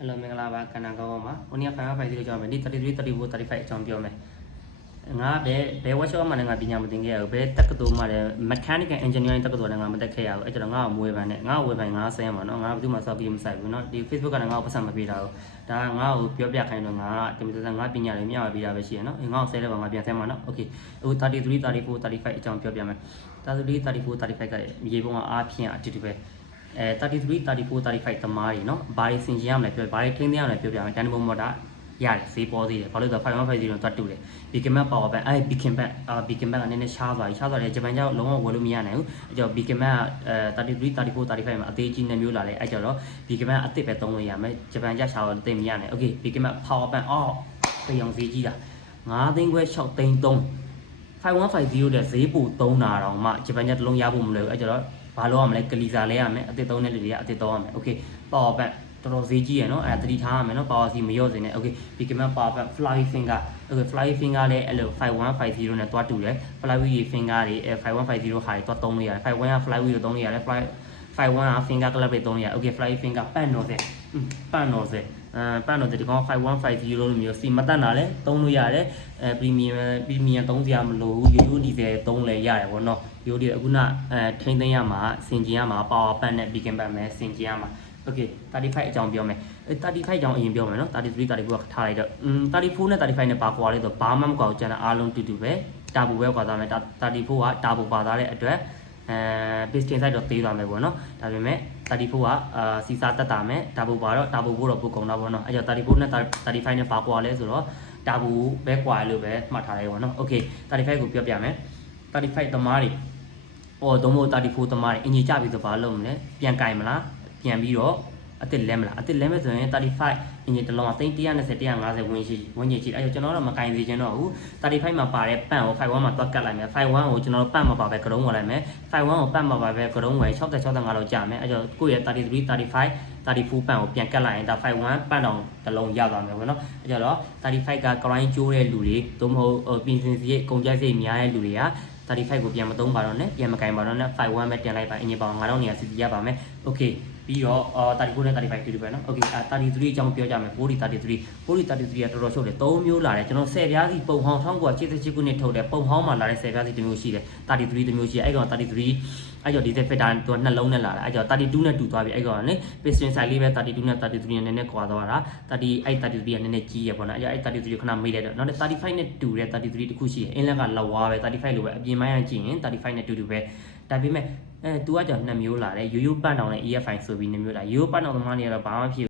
Hello မင်္ဂလာပါခန္ဓာကောင်းပါမှာ။ဟိုနေ့ဖိုင်5 5 0ကြောင်းမယ်ဒီ33 34 35အကြောင်းပြောမယ်။ငါဘယ် workshop မှာလည်းငါပညာမသင်ခဲ့ရဘူး။ဘယ်တက္ကသိုလ်မှာလည်း mechanical engineering တက္ကသိုလ်လည်းငါမတက်ခဲ့ရဘူး။အဲ့ကျတော့ငါ့ကိုမွေးပန်းနဲ့ငါ့ကိုဝေးပန်းငါဆဲရမှာနော်။ငါဘယ်သူမှစောက်ပြီးမဆိုင်ဘူးနော်။ဒီ Facebook ကလည်းငါ့ကိုပတ်စံမပေးတာဘူး။ဒါငါ့ကိုပြောပြခိုင်းတော့ငါဒီမစငါပညာတွေမျှဝေပေးတာပဲရှိရနော်။ငါ့ကိုဆဲလဲပါငါပြန်ဆဲမှာနော်။ Okay အခု33 34 35အကြောင်းပြောပြမယ်။33 34 35ကရေပုံကအားဖြင့်အတူတူပဲ33 34 35တမားတွေနော်ဘာတွေဆင်ကျင်ရမလဲပြောဘာတွေထိန်းသိမ်းရမလဲပြောပြမယ်တန်ဖိုးမော်တာရတယ်ဈေးပေါ်သေးတယ်ဘာလို့လဲဆိုတော့5150တော့တွတ်တူတယ် Beacon Map Power Bank Beacon Bank Beacon Bank ကနည်းနည်းရှားသွားတယ်ဂျပန်ကြောက်လုံးဝဝယ်လို့မရနိုင်ဘူးအဲ့ကြောင့် Beacon Bank 33 34 35မှာအသေးကြီးနှစ်မျိုးလာတယ်အဲ့ကြောင့်တော့ Beacon Bank အသစ်ပဲသုံးလို့ရမယ်ဂျပန်ကြရှာတော့သိမရနိုင် Okay Beacon Bank Power Bank ပြေအောင်ဈေးကြီးတာ9သိန်းခွဲ6သိန်း3 5150တဲ့ဈေးပိုသုံးတာတော့မှဂျပန်ကြတစ်လုံးရဖို့မလွယ်ဘူးအဲ့ကြောင့်တော့ဘာလို့ရမလဲကလီစာလဲရမယ်အသစ်သုံးတဲ့လူတွေကအသစ်သုံးရမယ် Okay Power Bank တော်တော်ဈေးကြီးရနော်အဲ့ဒါတတိထားရမယ်နော် Power စီမရော့စင်နဲ့ Okay Beacon Bank Power Bank Fly Finger Okay Fly Finger လည်းအဲ့လို5150နဲ့တွားတူတယ် Fly Finger တွေ5150ဟာတွေတွားသုံးလို့ရတယ်51က Fly ကိုသုံးလို့ရတယ် Fly 51က Finger Club တွေသုံးလို့ရတယ် Okay Fly Finger ပတ်နော်စေပတ်နော်စေပတ်တော့ဒီကောင်5150လို့မျိုးစီမတက်တာလဲသုံးလို့ရတယ်ပရီမီယံသုံးစရာမလိုဘူးရိုးရိုးဒီဇယ်သုံးလဲရတယ်ဗောနော်ရိုးဒီအခုနထိန်းသိမ်းရမှာစင်ကျင်ရမှာ power bank နဲ့ Beacon Bank ပဲစင်ကျင်ရမှာ Okay 35အကြောင်းပြောမယ်35အကြောင်းအရင်ပြောမယ်နော်33 34ကထားလိုက်တော့34နဲ့35နဲ့ပါကွာလေးဆိုဘာမှမကွာဘူးကျန်တဲ့အားလုံးတူတူပဲတာဘူပဲကွာသားမယ်34ကတာဘူပါသားတဲ့အတွက်piston side တော့သေးသွားမယ်ပေါ့နော်ဒါပေမဲ့34ကစီစာတက်တာမယ်တာဘူပါတော့တာဘူဖို့တော့ပိုကုန်တာပေါ့နော်အဲ့ကြောင့်34နဲ့35နဲ့ပါကွာလဲဆိုတော့တာဘူပဲကွာလို့ပဲမှတ်ထားလိုက်ပေါ့နော် Okay 35ကိုပြောပြမယ်35သမားတွေသုံးဖို့34သမားတွေအင်ဂျီကြပြီဆိုဘာလုပ်မလဲပြန်ကင်မလားပြန်ပြီးတော့အစ်စ်လဲမလားအစ်စ်လဲမဲ့ဆိုရင်35အင်ဂျီတစ်လုံးကသိန်း120 150ဝင်ရှိအဲ့တော့ကျွန်တော်တော့မကင်သေးချင်တော့ဘူး35မှာပါတဲ့ပန့်ကို51မှာတွက်ကတ်လိုက်မယ်51ကိုကျွန်တော်တို့ပန့်မှာပါပဲကရုံးဝင်လိုက်မယ်51ကိုပန့်မှာပါပဲကရုံးဝင်60 65လောက်ကြာမယ်အဲ့တော့ကိုယ့်ရဲ့33 35 34ပန့်ကိုပြန်ကတ်လိုက်ရင်ဒါ51ပန့်တောင်တစ်လုံးရသွားမယ်ပေါ့နော်အဲ့တော့35က client ကျိုးတဲ့လူတွေသို့မဟုတ်ပြင်ဆင်စရိတ်ကုန်ကျစရိတ်များတဲ့လူတွေက35ကိုပြန်မသုံးပါတော့နဲ့ပြန်မကင်ပါတော့နဲ့51ပဲတင်လိုက်ပါအင်ဂျင်ပေါင်9000နေရာစီစီရပါမယ် Okay ပြီးတော့34နဲ့35တူတူပဲเนาะ Okay 33အကြောင်းပြောကြမယ်40 33ကတော်တော်ရှုပ်တယ်3မျိုးလာတယ်ကျွန်တော်10ပြားစီပုံဟောင်း1988ခုနှစ်ထုတ်တယ်ပုံဟောင်းမှာလာတဲ့10ပြားစီတစ်မျိုးရှိတယ်33တစ်မျိုးရှိတယ်အဲ့ကောင်33အဲ့ကြောင့်ဒီသက်ဖက်တာသူကနှလုံးနဲ့လာတာအဲ့ကြောင့်32နဲ့တူသွားပြီအဲ့ကောင်ကလေ piston size လေးပဲ32နဲ့33နဲ့နည်းနည်းကွာသွားတာ33ကနည်းနည်းကြီးရပေါ့နော်အဲ့33ကိုခဏမေးလိုက်တော့နောက်35နဲ့တူတဲ့33တခုရှိတယ်အင်းလက်ကလဝါပဲ35လိုပဲအပြင်ပိုင်းကကြည့်ရင်35နဲ့တူတူပဲဒါပေမဲ့သူကကြောင့်2မျိုးလာတယ်ရိုးရိုးပန့်တောင်နဲ့ EFI ဆိုပြီး2မျိုးလာရိုးပန့်တောင်သမားတွေကတော့ဘာမှဖြစ်